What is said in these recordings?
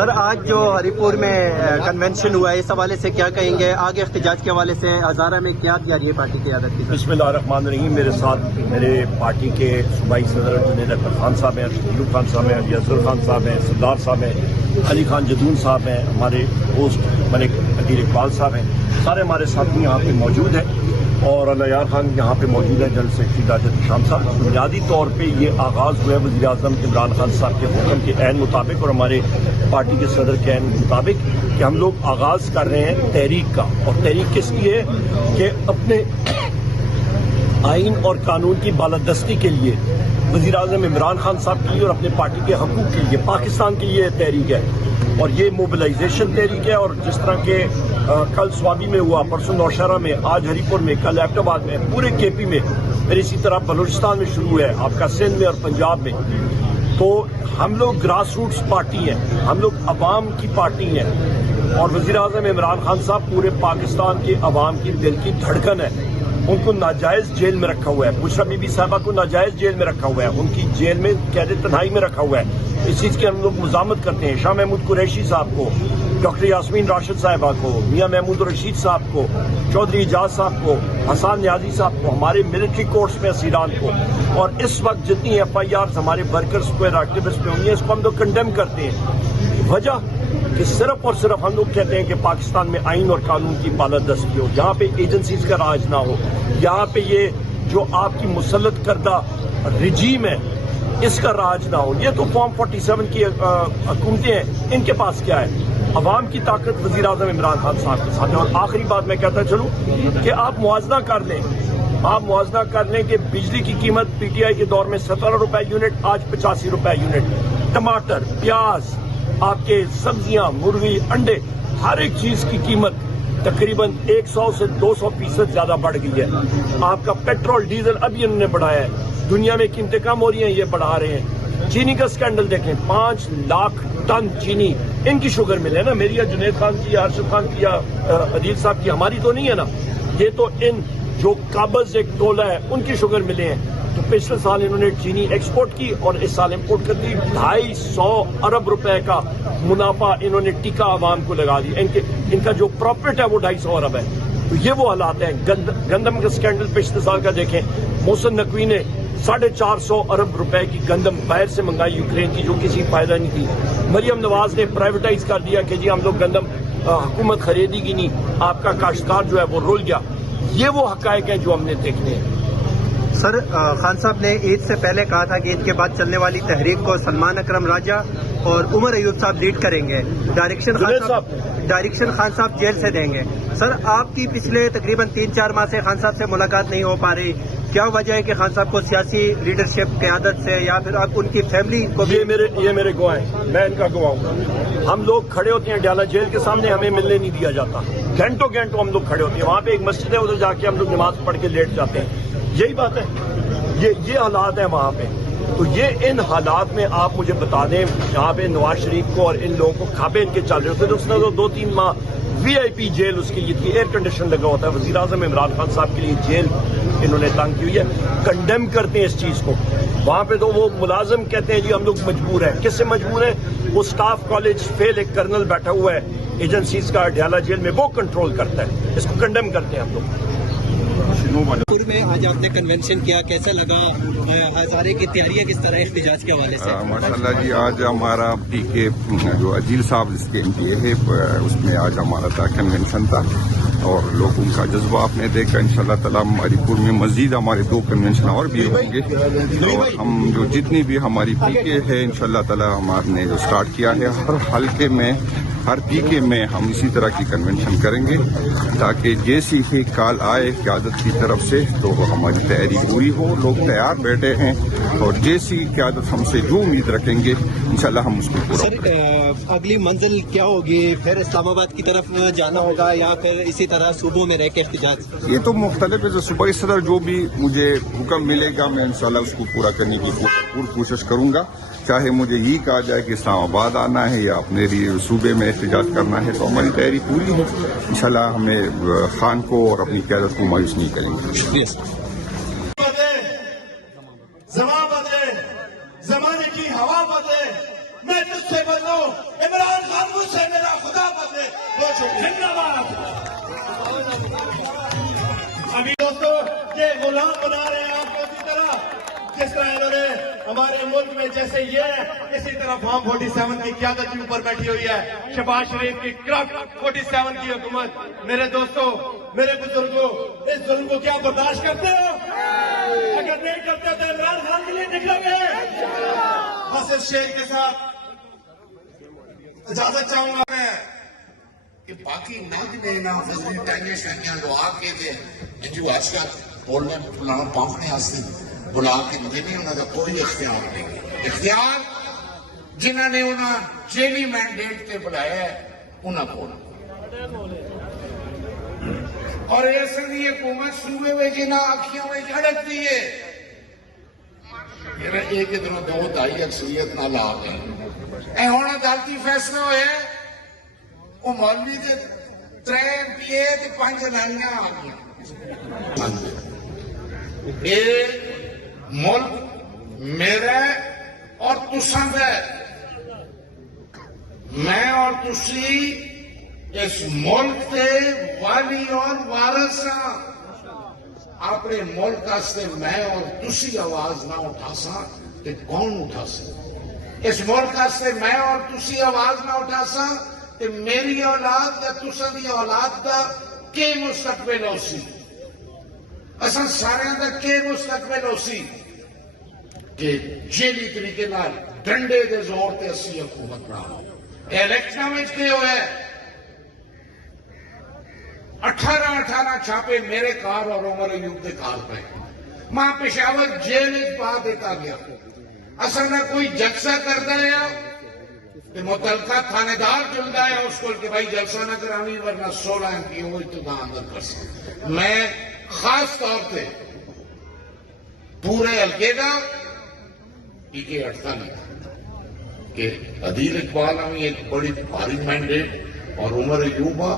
سر آج جو ہری پور میں کنونشن ہوا ہے اس حوالے سے کیا کہیں گے؟ آگے احتجاج کے حوالے سے ہزارہ میں کیا جاری ہے پارٹی قیادت کی؟ بسم اللہ الرحمن الرحیم۔ میرے ساتھ میرے پارٹی کے صوبائی صدر جنید اکبر خان صاحب ہیں، ایوب خان صاحب ہیں، یزر خان صاحب ہیں، سردار صاحب ہیں، علی خان جدون صاحب ہیں، ہمارے ہوسٹ ملک عدیر اقبال صاحب ہیں، سارے ہمارے ساتھی یہاں پہ موجود ہیں، اور اللہ یار خان یہاں پہ موجود ہیں، جنرل سیکرٹری راجد شام صاحب۔ بنیادی طور پہ یہ آغاز ہوا ہے وزیر اعظم عمران خان صاحب کے حکم کے عین مطابق اور ہمارے پارٹی کے صدر کے عین مطابق کہ ہم لوگ آغاز کر رہے ہیں تحریک کا۔ اور تحریک کس کی ہے کہ اپنے آئین اور قانون کی بالادستی کے لیے، وزیر اعظم عمران خان صاحب کے لیے اور اپنے پارٹی کے حقوق کے لیے، پاکستان کے لیے تحریک ہے، اور یہ موبلائزیشن تحریک ہے۔ اور جس طرح کہ کل سوابی میں ہوا، پرسوں نوشہرہ میں، آج ہری پور میں، کل ایبٹ آباد میں، پورے کے پی میں، پھر اسی طرح بلوچستان میں شروع ہے، آپ کا سندھ میں اور پنجاب میں۔ تو ہم لوگ گراس روٹس پارٹی ہیں، ہم لوگ عوام کی پارٹی ہیں، اور وزیر اعظم عمران خان صاحب پورے پاکستان کے عوام کی دل کی دھڑکن ہے۔ ان کو ناجائز جیل میں رکھا ہوا ہے، بشرا بی بی صاحبہ کو ناجائز جیل میں رکھا ہوا ہے، ان کی جیل میں قید تنہائی میں رکھا ہوا ہے۔ اس چیز کی ہم لوگ مزاحمت کرتے ہیں۔ شاہ محمود قریشی صاحب کو، ڈاکٹر یاسمین راشد صاحبہ کو، میاں محمود رشید صاحب کو، چودھری اعجاز صاحب کو، حسان نیازی صاحب کو، ہمارے ملٹری کورٹس میں اسیران کو، اور اس وقت جتنی ایف آئی آرز ہمارے ورکرز کو ایکٹیوسٹ پہ ہوئی ہیں، اس کو ہم لوگ کنڈیم کرتے ہیں۔ وجہ کہ صرف اور صرف ہم لوگ کہتے ہیں کہ پاکستان میں آئین اور قانون کی بالادستی ہو، جہاں پہ ایجنسیز کا راج نہ ہو، یہاں پہ یہ جو آپ کی مسلط کردہ رجیم ہے اس کا راج نہ ہو۔ یہ تو فارم 47 کی حکومتیں ہیں، ان کے پاس کیا ہے؟ عوام کی طاقت وزیر اعظم عمران خان صاحب کے ساتھ ہے۔ اور آخری بات میں کہتا چلوں کہ آپ موازنہ کر لیں، آپ موازنہ کر لیں کہ بجلی کی قیمت پی ٹی آئی کے دور میں 17 روپے یونٹ، آج 85 روپے یونٹ، ٹماٹر، پیاز، آپ کے سبزیاں، مرغی، انڈے، ہر ایک چیز کی قیمت تقریباً 100 سے 200% زیادہ بڑھ گئی ہے۔ آپ کا پیٹرول ڈیزل ابھی انہوں نے بڑھایا ہے، دنیا میں قیمتیں کم ہو رہی ہیں، یہ بڑھا رہے ہیں۔ چینی کا سکینڈل دیکھیں، 5 لاکھ ٹن چینی ان کی شوگر مل ہے نا، میری یا جنید خان کی یا ارشد خان کی یا عدیل صاحب کی، ہماری تو نہیں ہے نا، یہ تو ان جو قابض ایک ٹولہ ہے ان کی شوگر ملے ہیں۔ تو پچھلے سال انہوں نے چینی ایکسپورٹ کی اور اس سال امپورٹ کر دی، 250 ارب روپے کا منافع انہوں نے ٹیکا عوام کو لگا دی۔ ان کا جو پروفٹ ہے وہ 250 ارب ہے۔ تو یہ وہ حالات ہیں۔ گندم کا سکینڈل پچھلے سال کا دیکھیں، محسن نقوی نے 450 ارب روپے کی گندم باہر سے منگائی یوکرین کی، جو کسی فائدہ نہیں تھی۔ مریم نواز نے پرائیویٹائز کر دیا کہ جی ہم لوگ گندم حکومت خریدی گی نہیں، آپ کا کاشتکار جو ہے وہ رول گیا۔ یہ وہ حقائق ہیں جو ہم نے دیکھنے ہیں۔ سر خان صاحب نے عید سے پہلے کہا تھا کہ عید کے بعد چلنے والی تحریک کو سلمان اکرم راجہ اور عمر ایوب صاحب لیڈ کریں گے، ڈائریکشن خان صاحب جیل سے دیں گے۔ سر آپ کی پچھلے تقریباً 3-4 ماہ سے خان صاحب سے ملاقات نہیں ہو پا رہی، کیا وجہ ہے کہ خان صاحب کو سیاسی لیڈرشپ قیادت سے یا پھر آپ ان کی فیملی کو؟ یہ میرے گواہ ہیں، میں ان کا گواہ ہوں۔ ہم لوگ کھڑے ہوتے ہیں ڈیالہ جیل کے سامنے، ہمیں ملنے نہیں دیا جاتا، گھنٹوں گھنٹوں ہم لوگ کھڑے ہوتے ہیں۔ وہاں پہ ایک مسجد ہے، ادھر جا کے ہم لوگ نماز پڑھ کے لیٹ جاتے ہیں۔ یہی بات ہے، یہ حالات ہیں وہاں پہ۔ تو یہ ان حالات میں آپ مجھے بتا دیں، یہاں پہ نواز شریف کو اور ان لوگوں کو کھابے ان کے چل رہے ہوتے ہیں، اس نے تو 2-3 ماہ وی آئی پی جیل اس کے لیے تھی، ایئر کنڈیشن لگا ہوتا ہے۔ وزیر اعظم عمران خان صاحب کے لیے جیل انہوں نے تنگ کی ہوئی ہے، کنڈیم کرتے ہیں اس چیز کو۔ وہاں پہ تو وہ ملازم کہتے ہیں جی ہم لوگ مجبور ہیں۔ کس سے مجبور ہیں؟ وہ اسٹاف کالج فیل ایک کرنل بیٹھا ہوا ہے ایجنسیز کا ڈیالہ جیل میں، وہ کنٹرول کرتا ہے، اس کو کنڈیم کرتے ہیں ہم لوگ۔ پور میں آج آپ نے کنونشن کیا، کیسا لگا؟ ہزارے کی تیاریاں کس طرح احتجاج کے حوالے سے؟ ماشاءاللہ جی، آج ہمارا پی کے جو عجیل صاحب اس کے ایم پی اے ہے، اس میں آج ہمارا تھا کنونشن تھا، اور لوگوں کا جذبہ آپ نے دیکھا۔ انشاءاللہ تعالیٰ ہری پور میں مزید ہمارے 2 کنونشن اور بھی ہوں گے، اور ہم جو جتنی بھی ہماری پی کے ہے انشاءاللہ تعالیٰ ہم نے جو سٹارٹ کیا ہے، ہر حلقے میں ہر پی کے میں ہم اسی طرح کی کنونشن کریں گے، تاکہ جیسی ہی کال آئے قیادت کی طرف سے تو ہماری تیاری پوری ہو۔ لوگ تیار بیٹھے ہیں، اور جیسی قیادت ہم سے جو امید رکھیں گے انشاءاللہ ہم اس کو پورا کریں گے۔ سر اگلی منزل کیا ہوگی؟ پھر اسلام آباد کی طرف جانا ہوگا یا پھر اسی طرح صوبوں میں رہ کے احتجاج؟ یہ تو مختلف ہے، صوبائی صدر جو بھی مجھے حکم ملے گا میں انشاءاللہ اس کو پورا کرنے کی پور کوشش کروں گا۔ چاہے مجھے یہ کہا جائے کہ اسلام آباد آنا ہے یا اپنے صوبے میں احتجاج کرنا ہے، تو ہماری تیاری پوری ہے انشاءاللہ۔ ہمیں خان کو اور اپنی قیادت کو مایوس نہیں کریں گے۔ زمانے کی ہوا بدلے، میں تجھ سے بدلوں عمران خان ہمارے ملک میں جیسے یہ ہے اسی طرح فارم 47 کی قیادت بھی اوپر بیٹھی ہوئی ہے، شہباز شریف کی کرپٹ 47 کی حکومت. میرے دوستوں، میرے بزرگوں، اس ظلم کو کیا برداشت کرتے ہو؟ اگر نہیں کرتے تو عمران خان کے لیے نکلیں گے. بس اس شعر کے ساتھ اجازت چاہوں گا میں کہ باقی نگ نے نہ فضل ٹائیاں شائیاں لوا کے دے جو آج کا بولنے بلانا پانکنے آستے بلا کے نہیں انہوں نے کوئی اختیار نہیں. اختیار جنہوں نے انہوں جیلی مینڈیٹ کے بلایا ہے انہوں کو اور اس لیے حکومت صوبے میں جنہ آنکھیوں میں جھڑک دی ہے ایک ادھر دو دائی اکثریت نہ لا گئے. اے ہوں عدالتی فیصلہ ہوئے وہ مولوی کے 3 MPA تے 5 جنانیاں آ گئی. یہ ملک میرا اور تساں دا ہے. میں اور تسی اس ملک کے والی اور وارث ہاں. اپنے ملک واسطے میں اور تسی آواز نہ اٹھا سا تے کون اٹھا سا؟ اس ملک واسطے میں اور تسی آواز نہ اٹھا سا تے میری اولاد یا تساں دی اولاد دا کی مستقبل ہو سی؟ اساں سارے دا کی مستقبل ہو سی کہ جیلی طریقے نال ڈنڈے دے زور تے اسی حکومت بنا. الیکشن میں کی ہوئے 18 چھاپے میرے کار اور عمر ایوب کے کار پہ ماں پشاور جیل پا دیتا گیا. اصل میں کوئی جلسہ کرتا ہے کہ متعلقہ تھانے دار چلتا ہے اس کو کہ بھائی جلسہ نہ کرانی ورنہ 16 MP وہ ابتدا اندر کر سکتے. میں خاص طور پہ پورے حلقے کا یہ اٹھتا نہیں کہ عدیل اقبال ہمیں ایک بڑی بھاری مینڈیٹ اور عمر ایوبا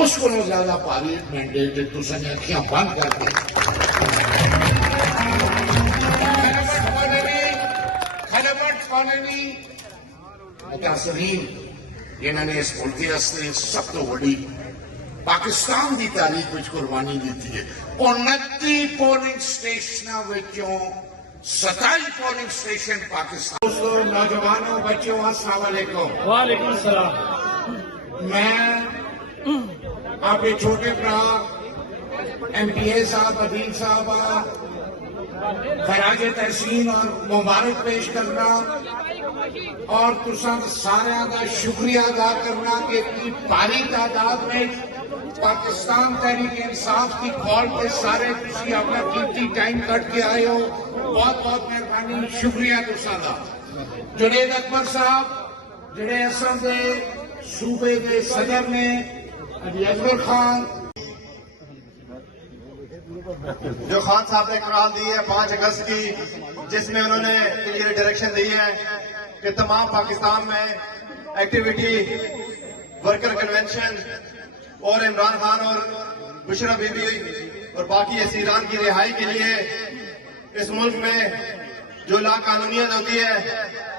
اس کو نو زیادہ پاری مینڈیٹ تو سن اکھیاں بند کر کے خلبٹ قانونی متاثرین جنہوں نے اس ملک کے سب تو بڑی پاکستان کی تاریخ میں قربانی دیتی ہے. 29 پولنگ اسٹیشنوں 27 پولنگ اسٹیشن پاکستان. دوستوں، نوجوانوں، بچوں، السلام علیکم. وعلیکم السلام. میں آپ کے چھوٹے برا MPA صاحب عدیل صاحب خراج تحسین اور مبارک پیش کرنا اور تساں سارے کا شکریہ ادا کرنا کہ اتنی بھاری تعداد میں پاکستان تحریک انصاف کی کال پہ سارے تسی اپنا قیمتی ٹائم کٹ کے آئے ہو. بہت بہت مہربانی، شکریہ تساں دا. جنید اکبر صاحب جڑے اصل دے صوبے کے صدر نے علی اکبر خان جو خان صاحب نے قرار دی ہے 5 اگست کی، جس میں انہوں نے کلیئر ڈائریکشن دی ہے کہ تمام پاکستان میں ایکٹیویٹی ورکر کنونشن اور عمران خان اور بشرا بی بی اور باقی اسیران کی رہائی کے لیے اس ملک میں جو لا قانونیت ہوتی ہے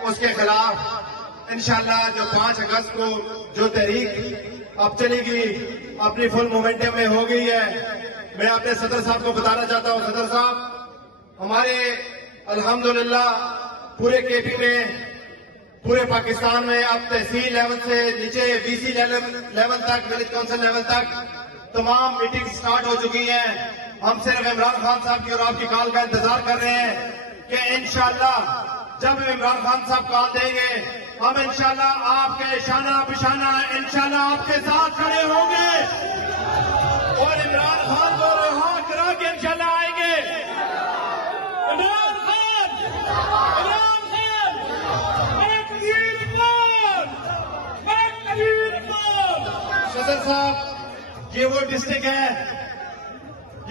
اس کے خلاف انشاءاللہ جو 5 اگست کو جو تحریک اب چلے گی اپنی فل مومنٹم میں ہو گئی ہے. میں اپنے صدر صاحب کو بتانا چاہتا ہوں، صدر صاحب ہمارے الحمدللہ پورے KP میں پورے پاکستان میں اب تحصیل لیول سے نیچے VC لیول تک، ولیج کونسل لیول تک تمام میٹنگ سٹارٹ ہو چکی ہیں. ہم صرف عمران خان صاحب کی اور آپ کی کال کا انتظار کر رہے ہیں کہ انشاءاللہ جب عمران خان صاحب کال دیں گے ہم انشاءاللہ آپ کے شانہ بشانہ انشاءاللہ آپ کے ساتھ کھڑے ہوں گے اور عمران خان کو رہا کرا کے انشاءاللہ آئیں گے. عمران خان، عمران خان، صدر صاحب یہ وہ ڈسٹرکٹ ہے،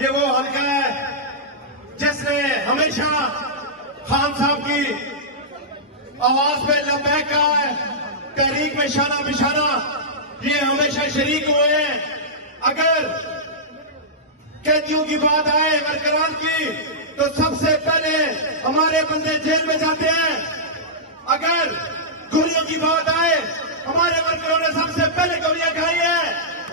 یہ وہ حلقہ ہے جس نے ہمیشہ خان صاحب کی آواز پہ لبیک کہا ہے. تحریک میں شانہ بشانہ یہ ہمیشہ شریک ہوئے ہیں. اگر قیدیوں کی بات آئے ورکران کی تو سب سے پہلے ہمارے بندے جیل میں جاتے ہیں. اگر گولیوں کی بات آئے ہمارے ورکروں نے سب سے پہلے گولیاں کھائی ہیں.